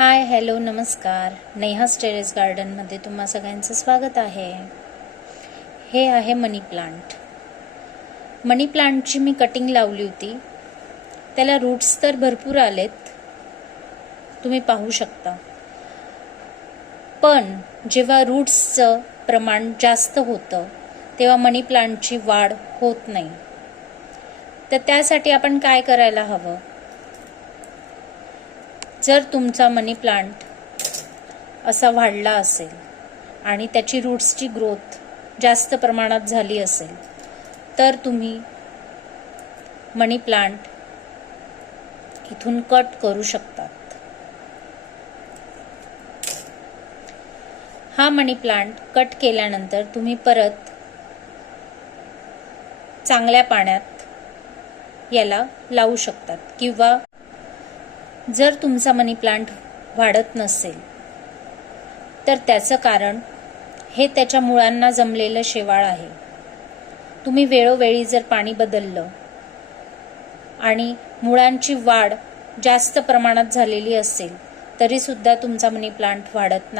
हाय, hello, नमस्कार. नेहास terrace गार्डनमध्ये तुम्हा सगळ्यांचं स्वागत आहे. हे आहे मनी प्लांट. मनी प्लांटची मी कटिंग लावली होती. त्याला रूट्स तर भरपूर आलेत, तुम्ही पाहू शकता. पण जेव्हा रूट्सचं प्रमाण जास्त होतं तेव्हा मनी प्लांटची वाढ होत नाही. तर त्यासाठी आपण काय करायला हवं? जर तुमचा मनी प्लांट असा वाढला असेल आणि त्याची रूट्सची ग्रोथ जास्त प्रमाणात झाली असेल तर तुम्ही मनी प्लांट इथून कट करू शकतात. हा मनी प्लांट कट केल्यानंतर तुम्ही परत चांगल्या पाण्यात याला लावू शकतात. किंवा जर तुमचा मनी प्लांट वाढत नसेल तर त्याचं कारण हे त्याच्या मुळांना जमलेलं शेवाळ आहे. तुम्ही वेळोवेळी जर पाणी बदललं आणि मुळांची वाढ जास्त प्रमाणात झालेली असेल तरी सुद्धा तुमचा मनी प्लांट वाढत नाही.